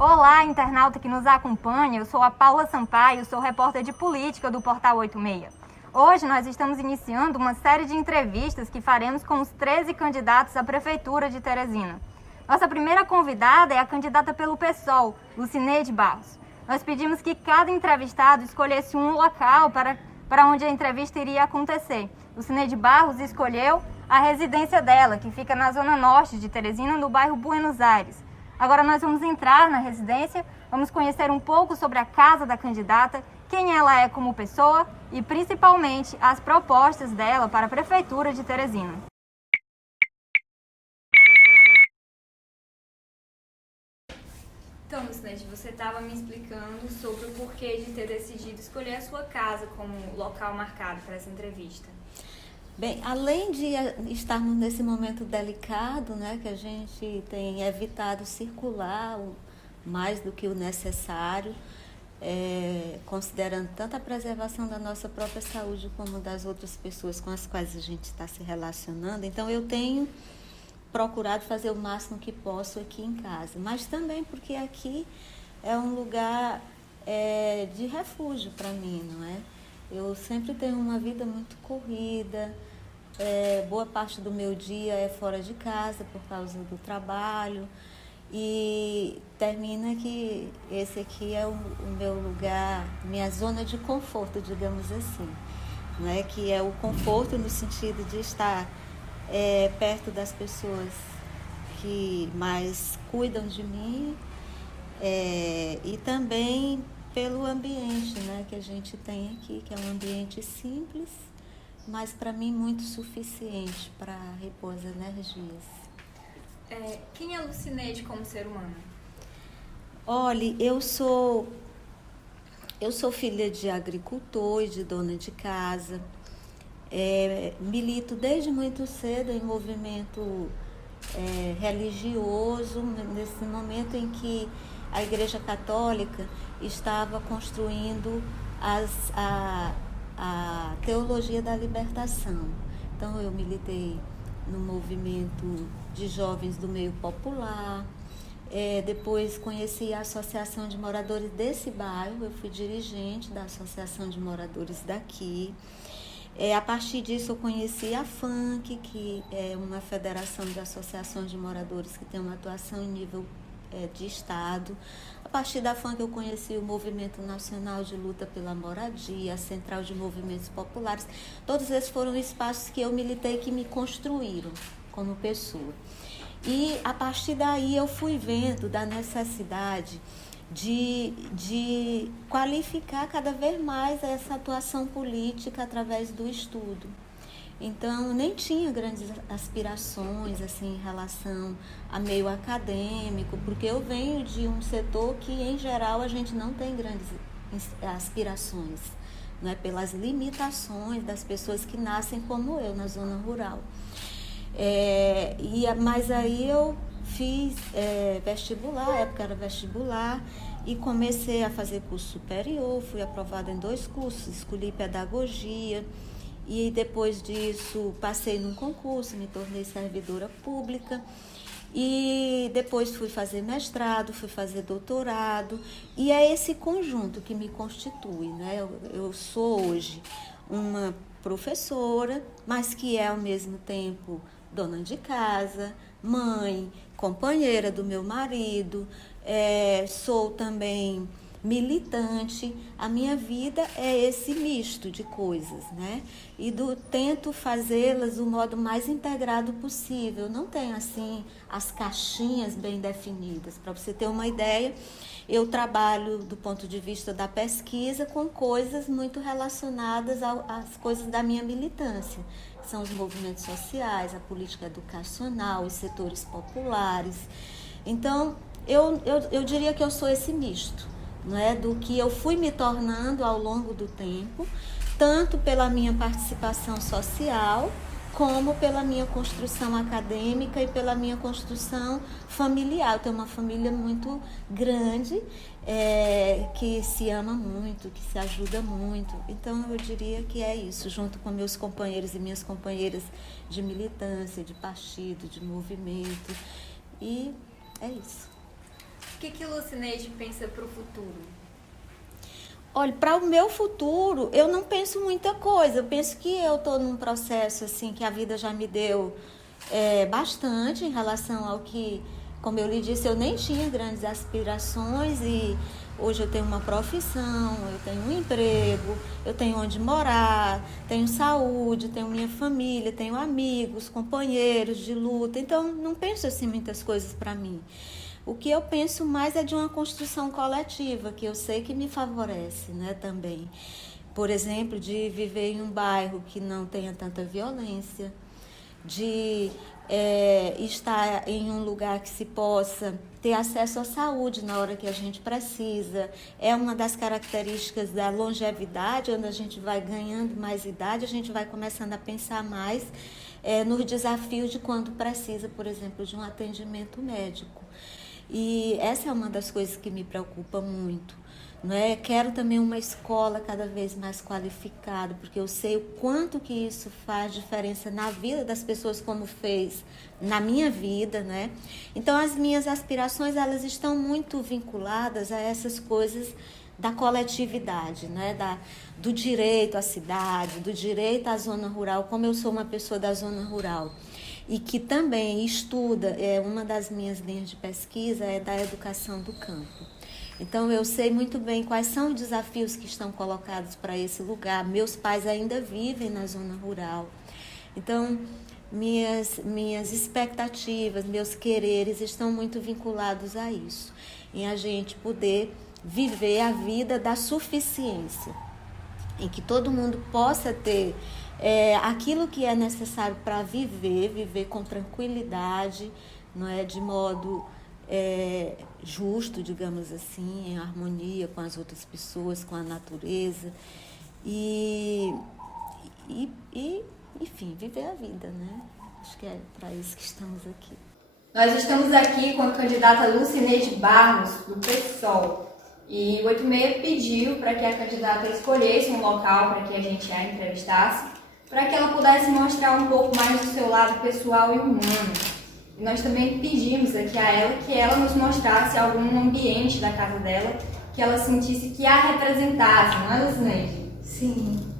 Olá, internauta que nos acompanha. Eu sou a Paula Sampaio, sou repórter de política do Portal 86. Hoje nós estamos iniciando uma série de entrevistas que faremos com os 13 candidatos à Prefeitura de Teresina. Nossa primeira convidada é a candidata pelo PSOL, Lucineide Barros. Nós pedimos que cada entrevistado escolhesse um local para onde a entrevista iria acontecer. Lucineide Barros escolheu a residência dela, que fica na zona norte de Teresina, no bairro Buenos Aires. Agora nós vamos entrar na residência, vamos conhecer um pouco sobre a casa da candidata, quem ela é como pessoa e principalmente as propostas dela para a Prefeitura de Teresina. Então, Lucineide, você estava me explicando sobre o porquê de ter decidido escolher a sua casa como local marcado para essa entrevista. Bem, além de estarmos nesse momento delicado, né, que a gente tem evitado circular mais do que o necessário, considerando tanto a preservação da nossa própria saúde como das outras pessoas com as quais a gente está se relacionando, então eu tenho procurado fazer o máximo que posso aqui em casa, mas também porque aqui é um lugar de refúgio para mim, não é? Eu sempre tenho uma vida muito corrida, boa parte do meu dia é fora de casa por causa do trabalho e termina que esse aqui é o meu lugar, minha zona de conforto, digamos assim, né? Que é o conforto no sentido de estar perto das pessoas que mais cuidam de mim e também pelo ambiente, né, que a gente tem aqui, que é um ambiente simples, mas para mim muito suficiente para repor as energias. Quem é Lucineide como ser humano? Olha, eu sou filha de agricultor e de dona de casa. Milito desde muito cedo em movimento religioso, nesse momento em que a Igreja Católica estava construindo a teologia da libertação. Então eu militei no movimento de jovens do meio popular, depois conheci a Associação de Moradores desse bairro, eu fui dirigente da Associação de Moradores daqui. A partir disso eu conheci a FANC, que é uma federação de associações de moradores que tem uma atuação em nível de Estado. A partir da FANC eu conheci o Movimento Nacional de Luta pela Moradia, a Central de Movimentos Populares. Todos esses foram espaços que eu militei, que me construíram como pessoa. E a partir daí eu fui vendo da necessidade de qualificar cada vez mais essa atuação política através do estudo. Então, nem tinha grandes aspirações assim, em relação a meio acadêmico, porque eu venho de um setor que, em geral, a gente não tem grandes aspirações, não é? Pelas limitações das pessoas que nascem como eu, na zona rural. Mas aí eu fiz vestibular, a época era vestibular, e comecei a fazer curso superior, fui aprovada em 2 cursos, escolhi pedagogia, e depois disso passei num concurso, me tornei servidora pública, e depois fui fazer mestrado, fui fazer doutorado, e é esse conjunto que me constitui, né? Eu sou hoje uma professora, mas que é ao mesmo tempo dona de casa, mãe, companheira do meu marido, sou também militante. A minha vida é esse misto de coisas, né? E tento fazê-las do modo mais integrado possível. Não tenho, assim, as caixinhas bem definidas. Para você ter uma ideia, eu trabalho do ponto de vista da pesquisa com coisas muito relacionadas às coisas da minha militância. São os movimentos sociais, a política educacional, os setores populares. Então, eu diria que eu sou esse misto, não é? Do que eu fui me tornando ao longo do tempo, tanto pela minha participação social, como pela minha construção acadêmica e pela minha construção familiar. Eu tenho uma família muito grande, que se ama muito, que se ajuda muito. Então, eu diria que é isso, junto com meus companheiros e minhas companheiras de militância, de partido, de movimento. E é isso. O que Lucineide pensa para o futuro? Olha, para o meu futuro, eu não penso muita coisa. Eu penso que eu estou num processo assim que a vida já me deu bastante em relação ao que, como eu lhe disse, eu nem tinha grandes aspirações e hoje eu tenho uma profissão, eu tenho um emprego, eu tenho onde morar, tenho saúde, tenho minha família, tenho amigos, companheiros de luta. Então, não penso assim muitas coisas para mim. O que eu penso mais é de uma construção coletiva, que eu sei que me favorece, né, também. Por exemplo, de viver em um bairro que não tenha tanta violência, de estar em um lugar que se possa ter acesso à saúde na hora que a gente precisa. É uma das características da longevidade, onde a gente vai ganhando mais idade, a gente vai começando a pensar mais nos desafios de quando precisa, por exemplo, de um atendimento médico. E essa é uma das coisas que me preocupa muito, não é? Quero também uma escola cada vez mais qualificada, porque eu sei o quanto que isso faz diferença na vida das pessoas, como fez na minha vida, né? Então, as minhas aspirações, elas estão muito vinculadas a essas coisas da coletividade, né? Do direito à cidade, do direito à zona rural, como eu sou uma pessoa da zona rural. E que também estuda, uma das minhas linhas de pesquisa é da educação do campo. Então, eu sei muito bem quais são os desafios que estão colocados para esse lugar. Meus pais ainda vivem na zona rural. Então, minhas expectativas, meus quereres estão muito vinculados a isso. Em a gente poder viver a vida da suficiência, em que todo mundo possa ter aquilo que é necessário para viver com tranquilidade, não é, de modo justo, digamos assim, em harmonia com as outras pessoas, com a natureza e enfim, viver a vida, né? Acho que é para isso que estamos aqui. Nós estamos aqui com a candidata Lucineide Barros, do PSOL. E o 86 pediu para que a candidata escolhesse um local para que a gente a entrevistasse, para que ela pudesse mostrar um pouco mais do seu lado pessoal e humano. E nós também pedimos aqui a ela que ela nos mostrasse algum ambiente da casa dela, que ela sentisse que a representasse, não é, Lucineide? Sim,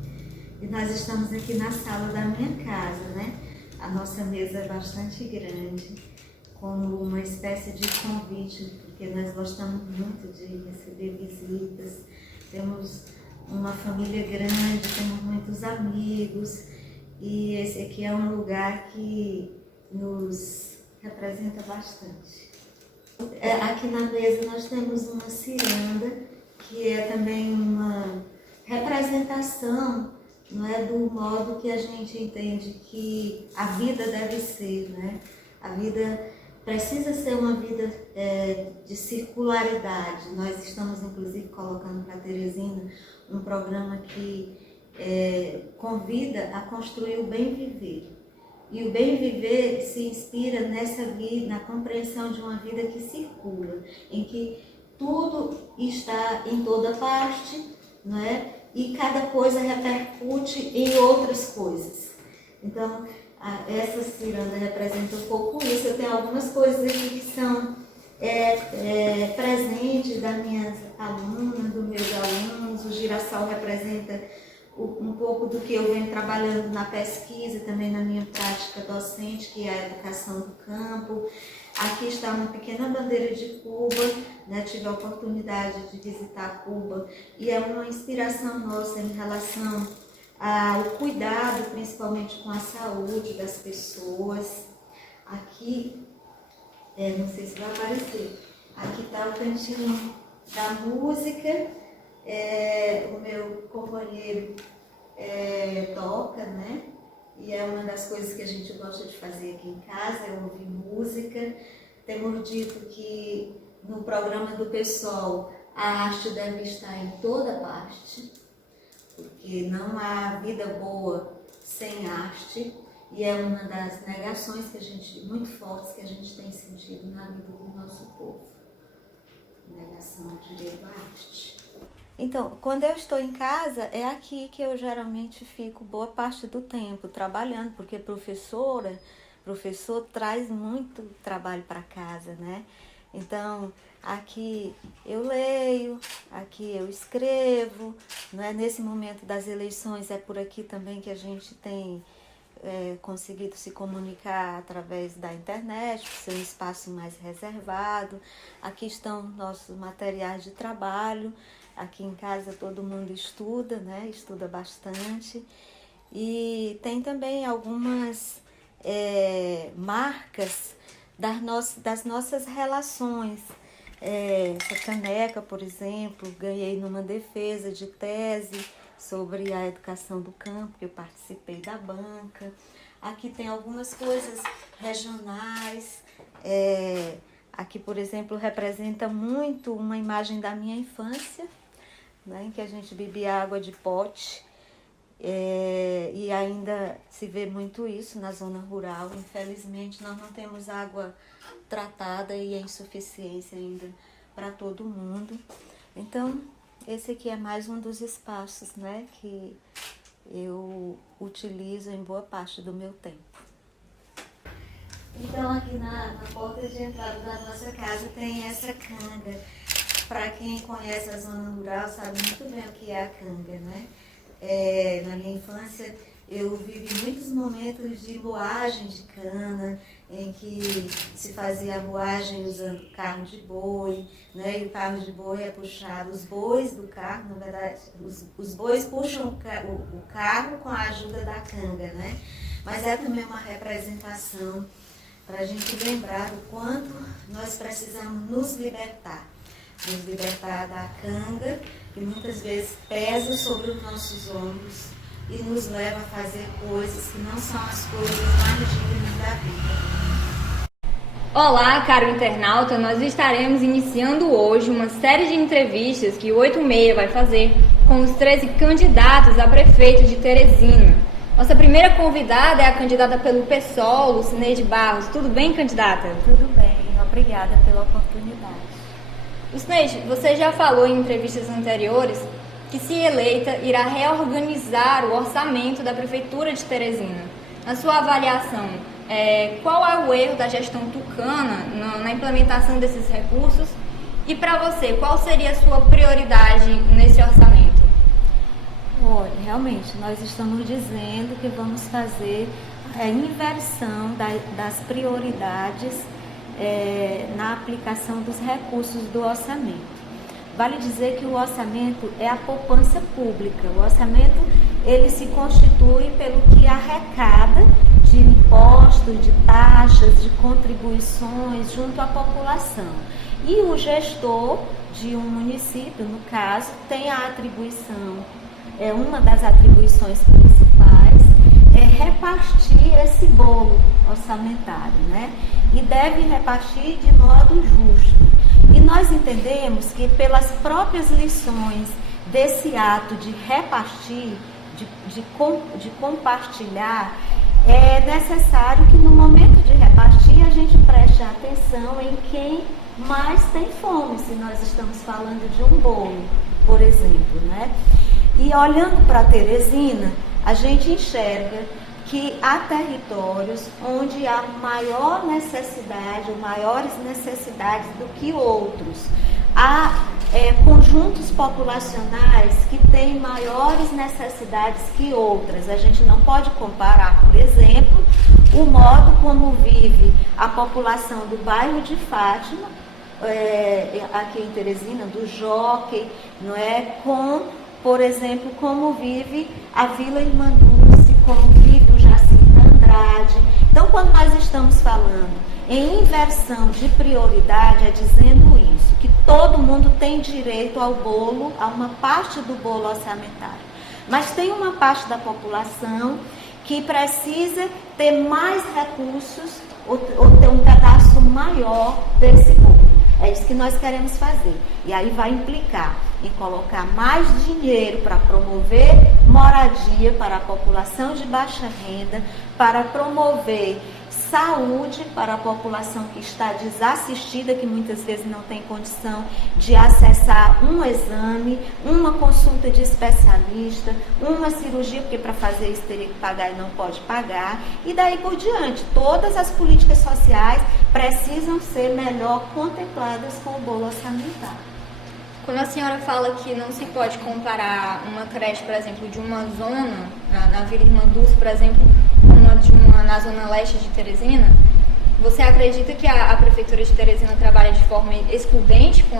e nós estamos aqui na sala da minha casa, né? A nossa mesa é bastante grande, como uma espécie de convite, porque nós gostamos muito de receber visitas, temos uma família grande, temos muitos amigos, e esse aqui é um lugar que nos representa bastante. Aqui na mesa nós temos uma ciranda, que é também uma representação, não é, do modo que a gente entende que a vida deve ser, né? A vida precisa ser uma vida de circularidade. Nós estamos, inclusive, colocando para a Teresina um programa que convida a construir o bem viver. E o bem viver se inspira nessa vida, na compreensão de uma vida que circula, em que tudo está em toda parte, não é? E cada coisa repercute em outras coisas. Então, essa ciranda representa um pouco isso. Eu tenho algumas coisas aqui que são presentes das minhas alunas, dos meus alunos. O girassol representa um pouco do que eu venho trabalhando na pesquisa e também na minha prática docente, que é a educação do campo. Aqui está uma pequena bandeira de Cuba, né? Tive a oportunidade de visitar Cuba e é uma inspiração nossa em relação ao cuidado, principalmente com a saúde das pessoas. Aqui, não sei se vai aparecer, aqui está o cantinho da música, o meu companheiro toca, né? E é uma das coisas que a gente gosta de fazer aqui em casa, é ouvir música. Temos dito que no programa do PSOL a arte deve estar em toda parte, porque não há vida boa sem arte, e é uma das negações muito fortes que a gente tem sentido na vida do nosso povo. Negação ao direito à arte. Então, quando eu estou em casa, é aqui que eu geralmente fico boa parte do tempo trabalhando, porque professor traz muito trabalho para casa, né? Então, aqui eu leio, aqui eu escrevo, né? Nesse momento das eleições é por aqui também que a gente tem conseguido se comunicar através da internet, por ser um espaço mais reservado. Aqui estão nossos materiais de trabalho. Aqui em casa todo mundo estuda, né? Estuda bastante. E tem também algumas marcas das nossas relações. Essa caneca, por exemplo, ganhei numa defesa de tese sobre a educação do campo, que eu participei da banca. Aqui tem algumas coisas regionais. Aqui, por exemplo, representa muito uma imagem da minha infância, né, em que a gente bebia água de pote. E ainda se vê muito isso na zona rural. Infelizmente, nós não temos água tratada e é insuficiência ainda para todo mundo. Então, esse aqui é mais um dos espaços, né, que eu utilizo em boa parte do meu tempo. Então, aqui na porta de entrada da nossa casa tem essa canga. Para quem conhece a zona rural sabe muito bem o que é a canga, né? Na minha infância eu vivi muitos momentos de moagem de cana, em que se fazia a moagem usando carro de boi, né? E o carro de boi é puxado, os bois do carro, na verdade, os bois puxam o carro com a ajuda da canga, né? Mas é também uma representação para a gente lembrar do quanto nós precisamos nos libertar da canga, que muitas vezes pesa sobre os nossos ombros e nos leva a fazer coisas que não são as coisas mais dignas da vida. Olá, caro internauta, nós estaremos iniciando hoje uma série de entrevistas que o 86 vai fazer com os 13 candidatos a prefeito de Teresina. Nossa primeira convidada é a candidata pelo PSOL, Lucineide Barros. Tudo bem, candidata? Tudo bem, obrigada pela oportunidade. Lucineide, você já falou em entrevistas anteriores que, se eleita, irá reorganizar o orçamento da Prefeitura de Teresina. Na sua avaliação, qual é o erro da gestão tucana na implementação desses recursos? E para você, qual seria a sua prioridade nesse orçamento? Olha, realmente, nós estamos dizendo que vamos fazer a inversão das prioridades na aplicação dos recursos do orçamento. Vale dizer que o orçamento é a poupança pública. O orçamento, ele se constitui pelo que arrecada de impostos, de taxas, de contribuições junto à população. E o gestor de um município, no caso, tem a atribuição, uma das atribuições principais é repartir esse bolo orçamentário, né? E deve repartir de modo justo. E nós entendemos que pelas próprias lições desse ato de repartir, de compartilhar, é necessário que no momento de repartir a gente preste atenção em quem mais tem fome, se nós estamos falando de um bolo, por exemplo, né? E olhando para Teresina, a gente enxerga que há territórios onde há maior necessidade, ou maiores necessidades do que outros. Há conjuntos populacionais que têm maiores necessidades que outras. A gente não pode comparar, por exemplo, o modo como vive a população do bairro de Fátima, aqui em Teresina, do Jockey, não é? Com, por exemplo, como vive a Vila Irmã Dulce, como vive o Jacinto Andrade. Então, quando nós estamos falando em inversão de prioridade, é dizendo isso, que todo mundo tem direito ao bolo, a uma parte do bolo orçamentário. Mas tem uma parte da população que precisa ter mais recursos ou ter um pedaço maior desse bolo. É isso que nós queremos fazer. E aí vai implicar em colocar mais dinheiro para promover moradia para a população de baixa renda, para promover saúde para a população que está desassistida, que muitas vezes não tem condição de acessar um exame, uma consulta de especialista, uma cirurgia, porque para fazer isso teria que pagar e não pode pagar, e daí por diante. Todas as políticas sociais precisam ser melhor contempladas com o bolo orçamentário. Quando a senhora fala que não se pode comparar uma creche, por exemplo, de uma zona, na Vila Irmã Dulce, por exemplo, com uma na zona leste de Teresina, você acredita que a Prefeitura de Teresina trabalha de forma excludente com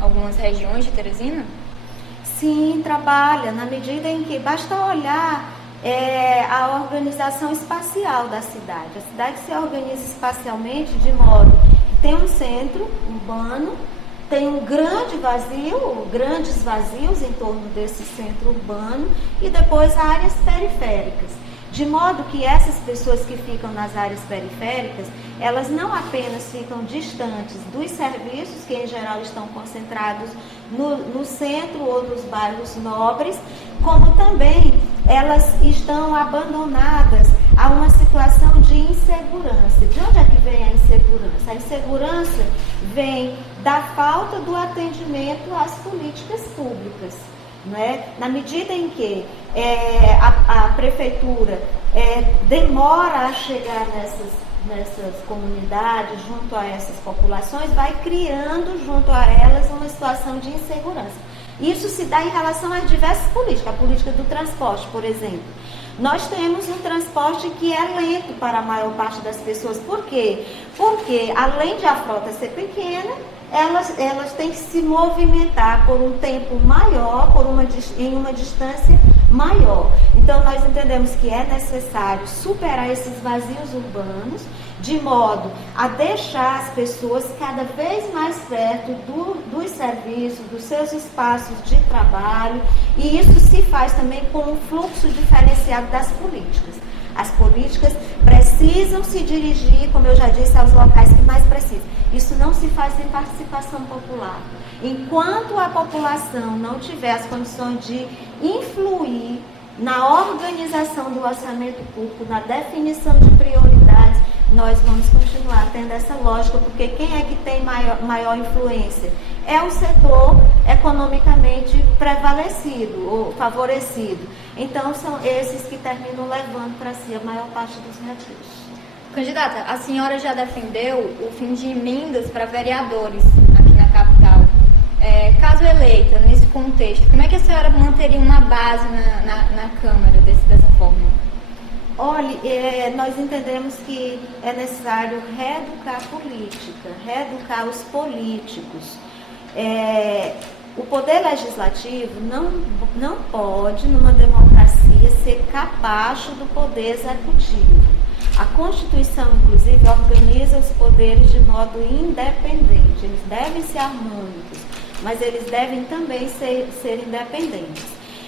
algumas regiões de Teresina? Sim, trabalha, na medida em que basta olhar a organização espacial da cidade. A cidade se organiza espacialmente de modo que tem um centro urbano, tem um grande vazio, grandes vazios em torno desse centro urbano e depois áreas periféricas. De modo que essas pessoas que ficam nas áreas periféricas, elas não apenas ficam distantes dos serviços, que em geral estão concentrados no centro ou nos bairros nobres, como também elas estão abandonadas a uma situação de insegurança. De onde é que vem a insegurança? A insegurança vem da falta do atendimento às políticas públicas. Na medida em que a prefeitura demora a chegar nessas comunidades, junto a essas populações, vai criando junto a elas uma situação de insegurança. Isso se dá em relação a diversas políticas, a política do transporte, por exemplo. Nós temos um transporte que é lento para a maior parte das pessoas. Por quê? Porque além de a frota ser pequena, elas têm que se movimentar por um tempo maior, em uma distância maior. Então, nós entendemos que é necessário superar esses vazios urbanos, de modo a deixar as pessoas cada vez mais perto dos serviços, dos seus espaços de trabalho, e isso se faz também com um fluxo diferenciado das políticas. As políticas precisam se dirigir, como eu já disse, aos locais que mais precisam. Isso não se faz sem participação popular. Enquanto a população não tiver as condições de influir na organização do orçamento público, na definição de prioridades, nós vamos continuar tendo essa lógica, porque quem é que tem maior influência? É o setor economicamente prevalecido ou favorecido. Então, são esses que terminam levando para si a maior parte dos recursos. Candidata, a senhora já defendeu o fim de emendas para vereadores aqui na capital. Caso eleita, nesse contexto, como é que a senhora manteria uma base na Câmara dessa forma? Olha, nós entendemos que é necessário reeducar a política, reeducar os políticos. O poder legislativo não pode, numa democracia, ser capacho do poder executivo. A Constituição, inclusive, organiza os poderes de modo independente. Eles devem ser harmônicos, mas eles devem também ser independentes.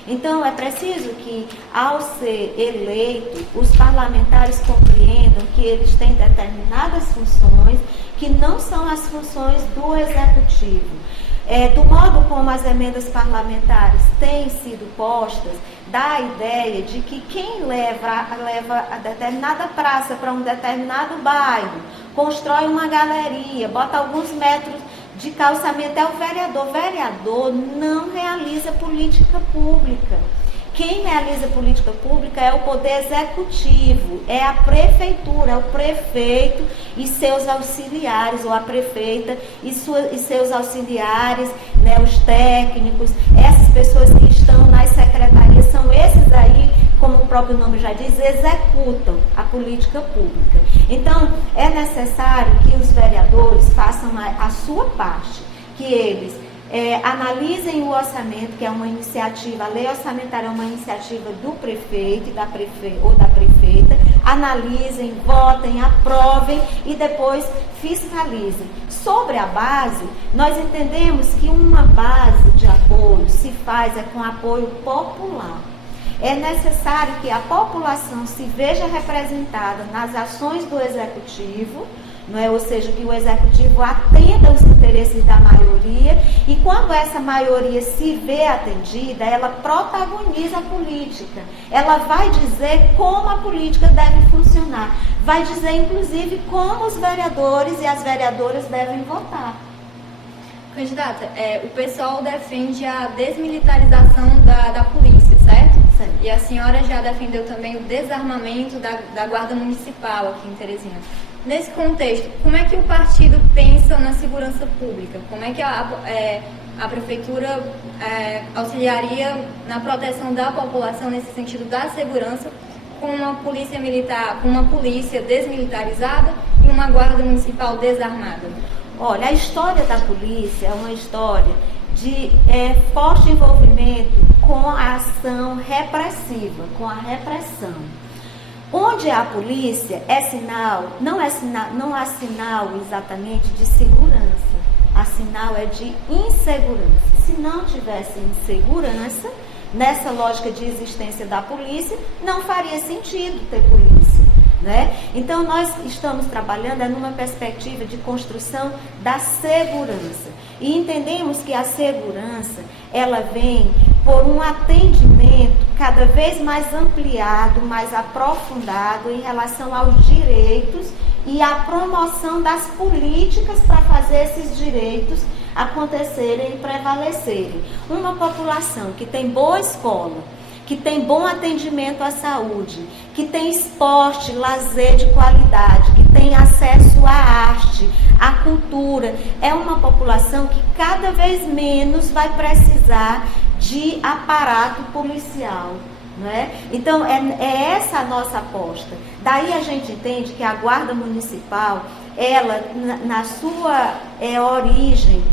Então, é preciso que, ao ser eleito, os parlamentares compreendam que eles têm determinadas funções que não são as funções do executivo. Do modo como as emendas parlamentares têm sido postas, dá a ideia de que quem leva a determinada praça para um determinado bairro, constrói uma galeria, bota alguns metros de calçamento, é o vereador. O vereador não realiza política pública. Quem realiza política pública é o poder executivo, é a prefeitura, é o prefeito e seus auxiliares, ou a prefeita e seus auxiliares, os técnicos, essas pessoas que estão nas secretarias, são esses aí, como o próprio nome já diz, executam a política pública. Então, é necessário que os vereadores façam a sua parte, que eles analisem o orçamento, que é uma iniciativa, a lei orçamentária é uma iniciativa do prefeito ou da prefeita, analisem, votem, aprovem e depois fiscalizem. Sobre a base, nós entendemos que uma base de apoio se faz com apoio popular. É necessário que a população se veja representada nas ações do executivo, ou seja, que o executivo atenda os interesses interesses da maioria, e quando essa maioria se vê atendida, ela protagoniza a política. Ela vai dizer como a política deve funcionar, vai dizer inclusive como os vereadores e as vereadoras devem votar. Candidata, o pessoal defende a desmilitarização da polícia, certo? Sim. E a senhora já defendeu também o desarmamento da Guarda Municipal aqui em Teresina. Nesse contexto, como é que o partido pensa na segurança pública? Como é que a prefeitura auxiliaria na proteção da população nesse sentido da segurança, com uma polícia militar, com uma polícia desmilitarizada e uma guarda municipal desarmada? Olha, a história da polícia é uma história de forte envolvimento com a ação repressiva, com a repressão. Onde há polícia, não há sinal exatamente de segurança, há sinal de insegurança. Se não tivesse insegurança, nessa lógica de existência da polícia, não faria sentido ter polícia, né? Então, nós estamos trabalhando numa perspectiva de construção da segurança. E entendemos que a segurança, ela vem por um atendimento cada vez mais ampliado, mais aprofundado em relação aos direitos e à promoção das políticas para fazer esses direitos acontecerem e prevalecerem. Uma população que tem boa escola, que tem bom atendimento à saúde, que tem esporte, lazer de qualidade, que tem acesso à arte, à cultura, é uma população que cada vez menos vai precisar de aparato policial, né? Então, é essa a nossa aposta. Daí a gente entende que a Guarda Municipal, ela, na sua origem,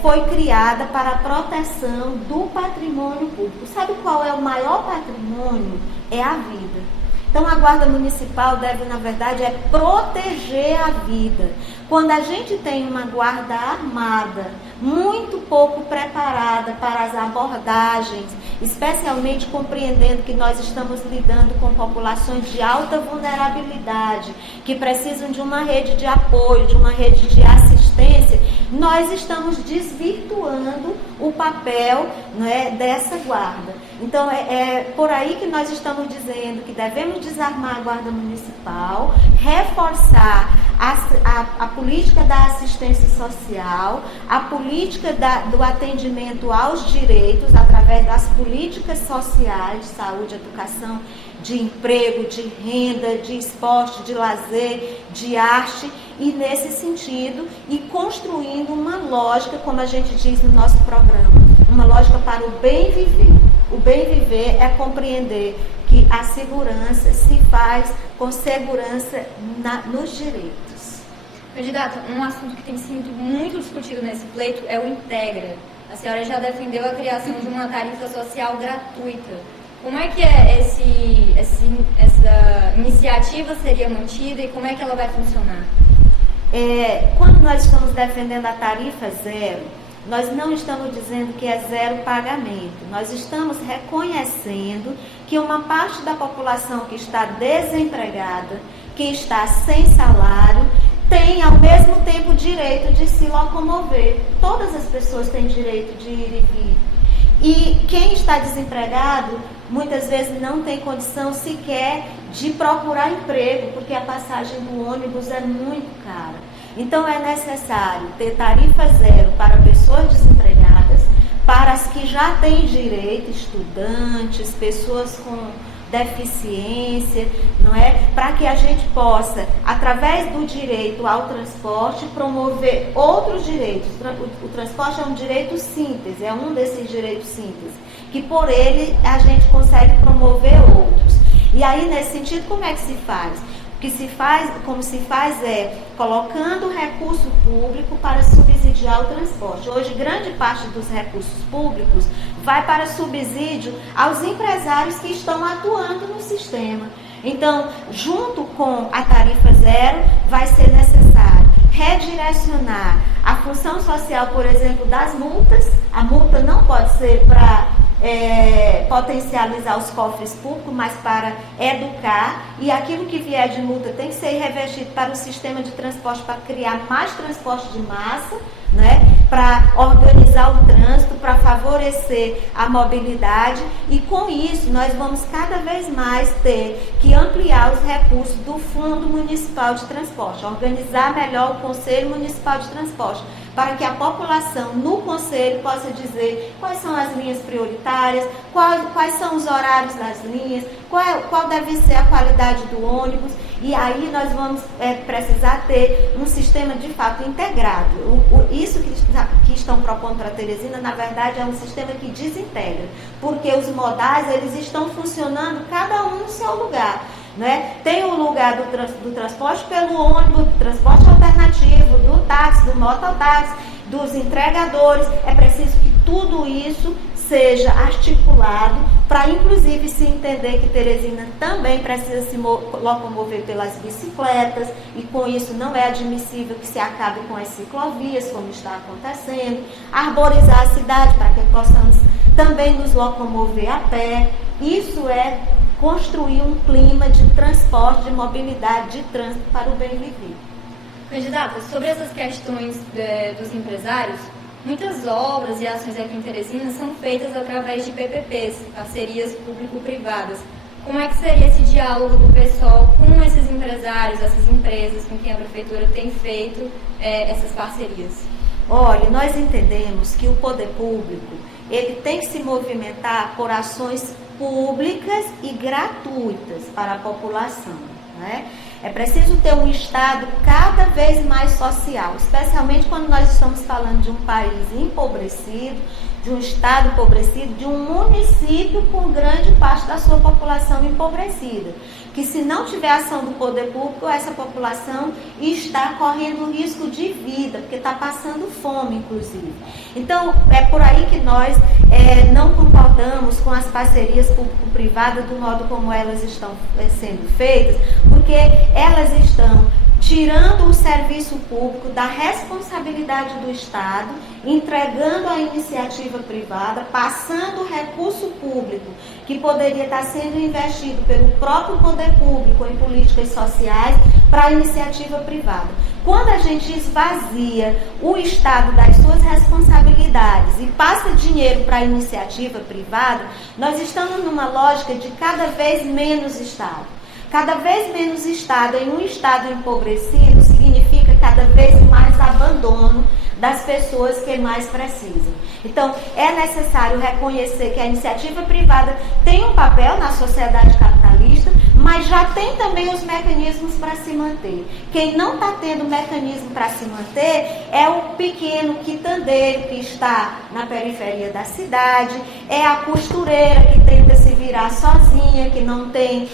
foi criada para a proteção do patrimônio público. Sabe qual é o maior patrimônio? É a vida. Então, a Guarda Municipal deve, na verdade, proteger a vida. Quando a gente tem uma guarda armada, muito pouco preparada para as abordagens, especialmente compreendendo que nós estamos lidando com populações de alta vulnerabilidade, que precisam de uma rede de apoio, de uma rede de assistência, nós estamos desvirtuando o papel, né, dessa guarda. Então, é por aí que nós estamos dizendo que devemos desarmar a Guarda Municipal, reforçar a política da assistência social, a política do atendimento aos direitos através das políticas sociais, de saúde, educação, de emprego, de renda, de esporte, de lazer, de arte, e nesse sentido, e construindo uma lógica, como a gente diz no nosso programa, uma lógica para o bem viver. O bem viver é compreender que a segurança se faz com segurança nos direitos. Candidata, um assunto que tem sido muito discutido nesse pleito é o Integra. A senhora já defendeu a criação de uma tarifa social gratuita. Como é que essa iniciativa seria mantida e como é que ela vai funcionar? Quando nós estamos defendendo a tarifa zero, nós não estamos dizendo que é zero pagamento. Nós estamos reconhecendo que uma parte da população que está desempregada, que está sem salário, tem ao mesmo tempo o direito de se locomover. Todas as pessoas têm direito de ir e vir. E quem está desempregado, muitas vezes não tem condição sequer de procurar emprego, porque a passagem do ônibus é muito cara. Então é necessário ter tarifa zero para pessoas desempregadas, para as que já têm direito, estudantes, pessoas com deficiência, não é? Para que a gente possa, através do direito ao transporte, promover outros direitos. O transporte é um direito síntese, é um desses direitos síntese, que por ele a gente consegue promover outros. E aí, nesse sentido, como é que se faz? Como se faz é colocando recurso público para subsidiar o transporte. Hoje, grande parte dos recursos públicos vai para subsídio aos empresários que estão atuando no sistema. Então, junto com a tarifa zero, vai ser necessário redirecionar a função social, por exemplo, das multas. A multa não pode ser para potencializar os cofres públicos, mas para educar, e aquilo que vier de multa tem que ser revestido para o sistema de transporte, para criar mais transporte de massa, né? Para organizar o trânsito, para favorecer a mobilidade, e com isso nós vamos cada vez mais ter que ampliar os recursos do Fundo Municipal de Transporte, organizar melhor o Conselho Municipal de Transporte, para que a população no conselho possa dizer quais são as linhas prioritárias, quais são os horários das linhas, qual deve ser a qualidade do ônibus, e aí nós vamos precisar ter um sistema de fato integrado. Isso que estão propondo para Teresina, na verdade, é um sistema que desintegra, porque os modais eles estão funcionando cada um no seu lugar. Né? Tem o lugar do transporte pelo ônibus, do transporte alternativo, do táxi, do mototáxi, dos entregadores. É preciso que tudo isso seja articulado para, inclusive, se entender que Teresina também precisa se locomover pelas bicicletas, e com isso não é admissível que se acabe com as ciclovias, como está acontecendo, arborizar a cidade para que possamos também nos locomover a pé. Isso é construir um clima de transporte, de mobilidade, de trânsito para o bem viver. Candidata, sobre essas questões dos empresários, muitas obras e ações aqui em Teresina são feitas através de PPPs, parcerias público-privadas. Como é que seria esse diálogo do pessoal com esses empresários, essas empresas com quem a Prefeitura tem feito essas parcerias? Olha, nós entendemos que o poder público ele tem que se movimentar por ações públicas e gratuitas para a população, né? É preciso ter um Estado cada vez mais social, especialmente quando nós estamos falando de um país empobrecido, de um Estado empobrecido, de um município com grande parte da sua população empobrecida, que se não tiver ação do poder público, essa população está correndo risco de vida, porque está passando fome, inclusive. Então, é por aí que nós não concordamos com as parcerias público-privadas do modo como elas estão sendo feitas, porque elas estão tirando o serviço público da responsabilidade do Estado, entregando a iniciativa privada, passando o recurso público que poderia estar sendo investido pelo próprio poder público em políticas sociais para a iniciativa privada. Quando a gente esvazia o Estado das suas responsabilidades e passa dinheiro para a iniciativa privada, nós estamos numa lógica de cada vez menos Estado. Cada vez menos Estado em um Estado empobrecido significa cada vez mais abandono das pessoas que mais precisam. Então, é necessário reconhecer que a iniciativa privada tem um papel na sociedade capitalista, mas já tem também os mecanismos para se manter. Quem não está tendo mecanismo para se manter é o pequeno quitandeiro que está na periferia da cidade, é a costureira que tenta se virar sozinha, que não tem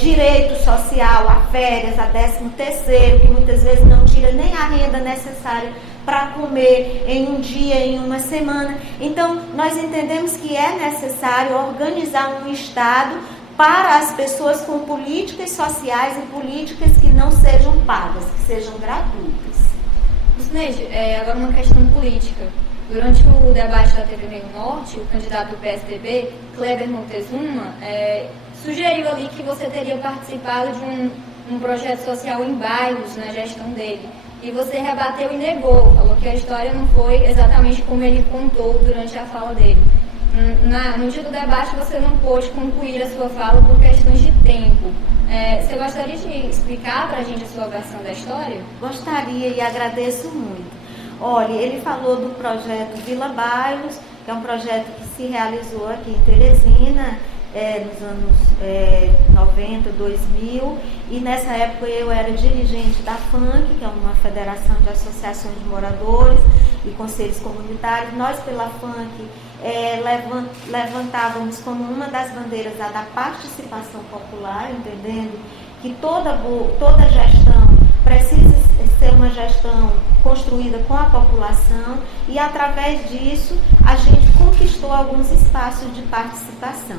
direito social a férias, a 13º, que muitas vezes não tira nem a renda necessária para comer em um dia, em uma semana. Então, nós entendemos que é necessário organizar um Estado para as pessoas com políticas sociais e políticas que não sejam pagas, que sejam gratuitas. Lucineide, agora uma questão política. Durante o debate da TV Meio Norte, o candidato do PSDB, Kleber Montezuma, sugeriu ali que você teria participado de um projeto social em bairros na gestão dele. E você rebateu e negou, falou que a história não foi exatamente como ele contou durante a fala dele. No dia do debate você não pôde concluir a sua fala por questões de tempo. Você gostaria de explicar para a gente a sua versão da história? Gostaria e agradeço muito. Olha, ele falou do projeto Vila Bairros, que é um projeto que se realizou aqui em Teresina, nos anos 90, 2000, e nessa época eu era dirigente da FANC, que é uma federação de associações de moradores e conselhos comunitários. Nós, pela FANC, levantávamos como uma das bandeiras a da participação popular, entendendo que toda gestão precisa ser uma gestão construída com a população, e através disso a gente conquistou alguns espaços de participação,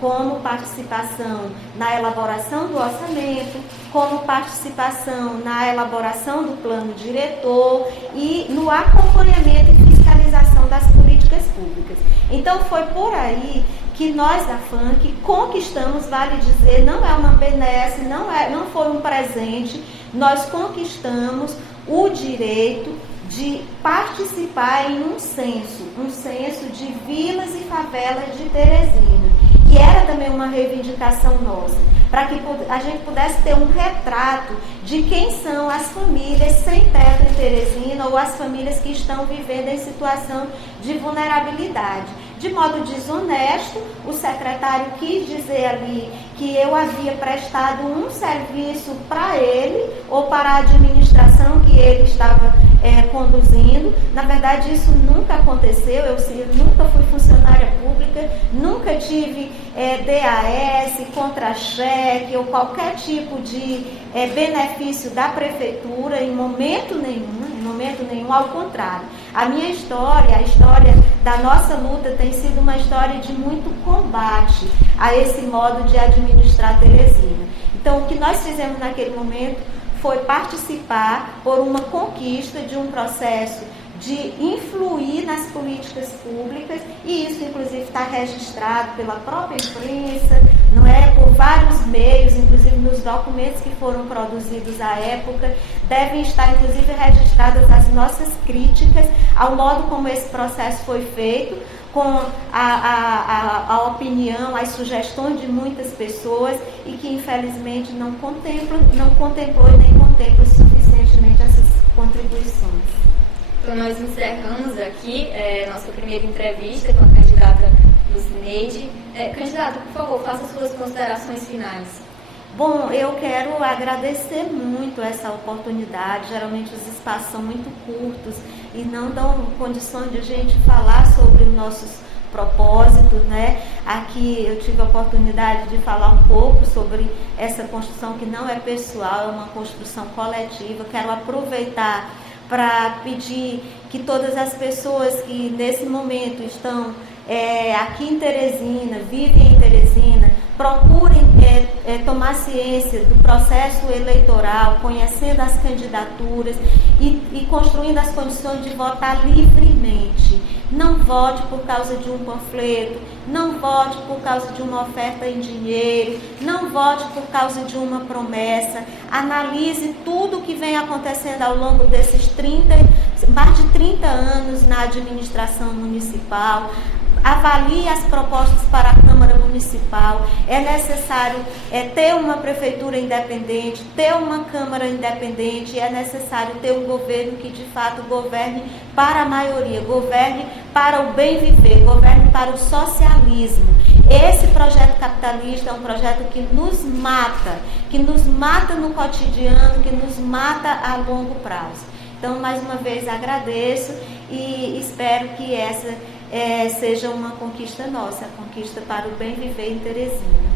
como participação na elaboração do orçamento, como participação na elaboração do plano diretor e no acompanhamento e fiscalização das políticas políticas públicas. Então foi por aí que nós da FANC conquistamos, vale dizer, não é uma benesse, não foi um presente, nós conquistamos o direito de participar em um censo de vilas e favelas de Teresina, que era também uma reivindicação nossa, para que a gente pudesse ter um retrato de quem são as famílias sem teto em Teresina ou as famílias que estão vivendo em situação de vulnerabilidade. De modo desonesto, o secretário quis dizer ali que eu havia prestado um serviço para ele ou para a administração que ele estava conduzindo. Na verdade, isso nunca aconteceu. Eu nunca fui funcionária pública, nunca tive DAS, contra-cheque ou qualquer tipo de benefício da prefeitura em momento nenhum, ao contrário. A minha história, a história da nossa luta tem sido uma história de muito combate a esse modo de administrar Teresina. Então, o que nós fizemos naquele momento foi participar por uma conquista de um processo de influir nas políticas públicas, e isso inclusive está registrado pela própria imprensa, não é, por vários meios, inclusive nos documentos que foram produzidos à época, devem estar inclusive registradas as nossas críticas ao modo como esse processo foi feito, com a opinião, as sugestões de muitas pessoas e que infelizmente não contemplou e nem contempla suficientemente essas contribuições. Então nós encerramos aqui nossa primeira entrevista com a candidata Lucineide. Candidata, por favor, faça suas considerações finais. Bom, eu quero agradecer muito essa oportunidade. Geralmente os espaços são muito curtos e não dão condições de a gente falar sobre os nossos propósitos, né? Aqui eu tive a oportunidade de falar um pouco sobre essa construção que não é pessoal, é uma construção coletiva. Quero aproveitar para pedir que todas as pessoas que nesse momento estão aqui em Teresina, vivem em Teresina, procurem tomar ciência do processo eleitoral, conhecendo as candidaturas e construindo as condições de votar livremente. Não vote por causa de um panfleto, não vote por causa de uma oferta em dinheiro, não vote por causa de uma promessa. Analise tudo o que vem acontecendo ao longo desses mais de 30 anos na administração municipal. Avalie as propostas para a Câmara Municipal. É necessário ter uma prefeitura independente, ter uma Câmara independente, é necessário ter um governo que de fato governe para a maioria, governe para o bem viver, governe para o socialismo. Esse projeto capitalista é um projeto que nos mata no cotidiano, que nos mata a longo prazo. Então, mais uma vez, agradeço e espero que essa seja uma conquista nossa, a conquista para o bem viver em Teresina.